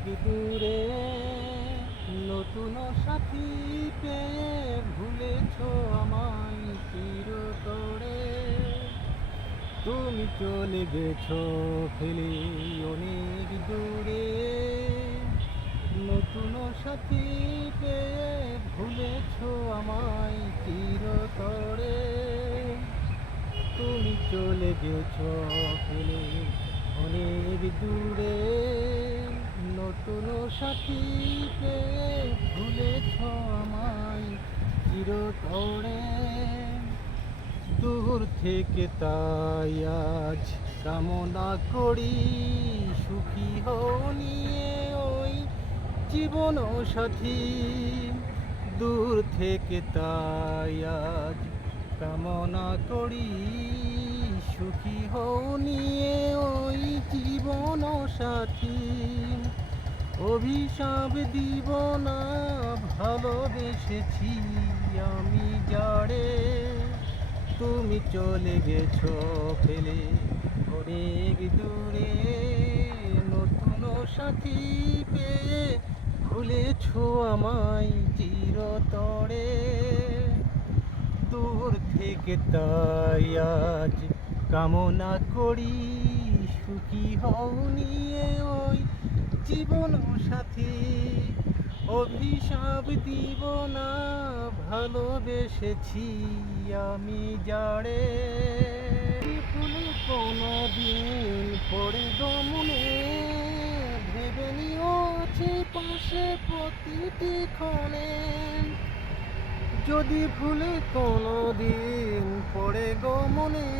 অনেক দূরে নতুন সাথী পেয়ে ভুলেছ আমায় চিরতরে। তুমি চলে গেছো ফেলে অনেক দূরে নতুন সাথী পেয়ে ভুলেছ আমায় চিরতরে। তুমি চলে গেছো ফেলে অনেক দূরে নতুন সাথী পেয়ে ভুলেছ আমায় চিরতরে। দূর থেকে তাই আজ কামনা করি সুখী হও নিয়ে ওই জীবন সাথী। দূর থেকে তাই আজ কামনা করি সুখী হও নিয়ে ওই জীবন সাথী। অভিশাপ দিব না ভালোবেসেছি আমি যারে। তুমি চলে গেছো ফেলে অনেক দূরে নতুন সাথী পেয়ে ভুলেছো আমায় চিরতরে। দূর থেকে তাই আজ কামনা করি সুখী হও নিয়ে ওই জীবন সাথী। অভিশাপ দিব না ভালোবেসেছি আমি যারে। ফুলে কোনো দিন পড়ে গমনে ভেবে নিও আছে পাশে প্রতিটি ক্ষণে। যদি ভুলে কোনো দিন পড়ে গমনে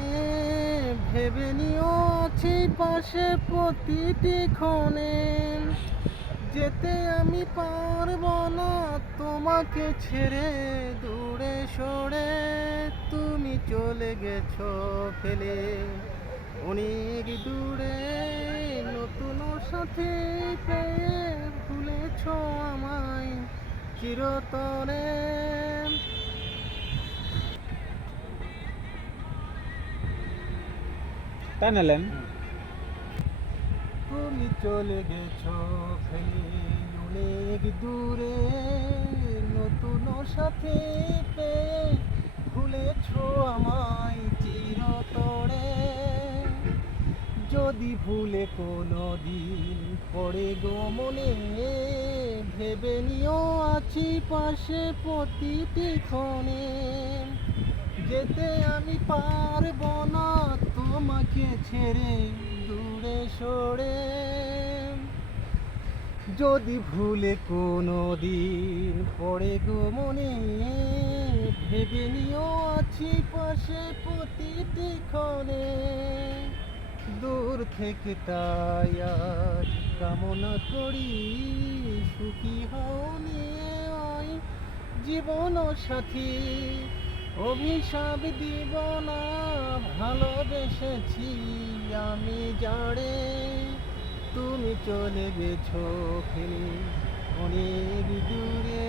ভেবে নিও আছে পাশে প্রতিটি ক্ষণে। যেতে আমি পারবো না তোমাকে ছেড়ে দূরে সরে। তুমি চলে গেছো ফেলে অনেক দূরে নতুন সাথী পেয়ে ভুলেছো আমায় চিরতরে। তাই নিলেন। তুমি চলে গেছো ফেলে অনেক দূরে নতুন সাথী পেয়ে ভুলেছো আমায় চিরতরে। যদি ভুলে কোনো দিন পড়ে গো মনে ভেবে নিও আছি পাশে প্রতিটি ক্ষণে। যেতে আমি পারবো না তোমাকে ছেড়ে দূরে সরে। যদি ভুলে কোনো দিন পড়ে গো মনে ভেবে নিও আছি পাশে প্রতিটি ক্ষণে। দূর থেকে তাই আজ কামনা করি সুখী হও নিয়ে ওই জীবন সাথী। অভিশাপ দিব না ভালোবেসেছি আমি যারে। তুমি চলে গেছো ফেলে অনেক দূরে।